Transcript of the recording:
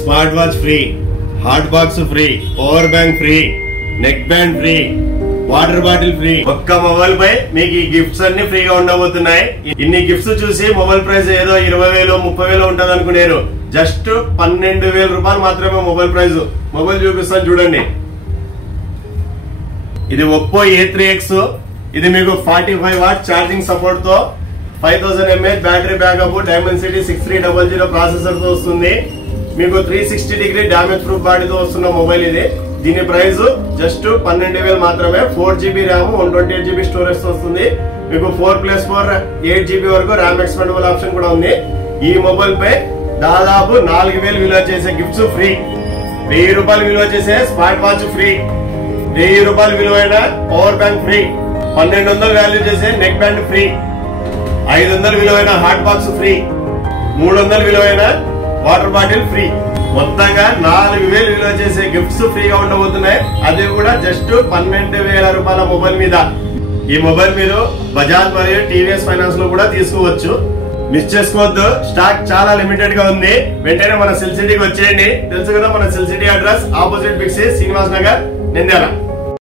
Smart watch free, hot box free, power bank free, neck band free, water bottle free. ఒక్క mobile పై మీకు ఈ gifts అన్ని ఫ్రీగా ఉండబోతున్నాయి. ఇన్ని గిఫ్ట్స్ చూసి మొబైల్ ప్రైస్ ఏదో 20,000 30,000 ఉంటది అనుకునేరు. జస్ట్ 12,000 రూపాయలు మాత్రమే మొబైల్ ప్రైస్. మొబైల్ చూపిస్తాను చూడండి. ఇది ఒప్పో A3X. ఇది మీకు 45 వాట్ ఛార్జింగ్ సపోర్ట్ తో 5000 mAh battery backup, Dimensity 6300 processor తో వస్తుంది. మీకు 360 డిగ్రీ డామేజ్ ప్రూఫ్ బాడీతో వస్తున్న మొబైల్ ఇది. దీని ప్రైస్ జస్ట్ 12,000 మాత్రమే. 4GB ర్యామ్, 128GB స్టోరేజ్ తో వస్తుంది. మీకు 4+4 8GB వరకు ర్యామ్ ఎక్స్పెండబుల్ ఆప్షన్ కూడా ఉంది. ఈ మొబైల్ పై దాదాపు 4,000 విలువ చేసే గిఫ్ట్స్ ఫ్రీ. 1000 రూపాయలు విలువ చేసే స్మార్ట్ వాచ్ ఫ్రీ, 1000 రూపాయలు విలువైన పవర్ బ్యాంక్ ఫ్రీ, 1200 వాల్యూ చేసే నెక్ బ్యాండ్ ఫ్రీ, 500 విలువైన హాట్ బాక్స్ ఫ్రీ, 300 విలువైన వాటర్ బాటిల్ ఫ్రీ. మొత్తంగా 4,000 విలువ చేసే గిఫ్ట్స్ ఫ్రీగా ఉండబోతున్నాయి. అది కూడా జస్ట్ 12,000 రూపాయల మొబైల్ మీద. ఈ మొబైల్ మీరు బజాజ్ మరియు టీవీఎస్ ఫైనాన్స్ లో కూడా తీసుకోవచ్చు. మిస్ చేసుకోవద్దు. స్టాక్ చాలా లిమిటెడ్ గా ఉంది. వెంటనే మన సెల్ సిటీకి వచ్చేయండి. తెలుసు కదా మన cell city address opposite big C Srinivas Nagar, Nandyal.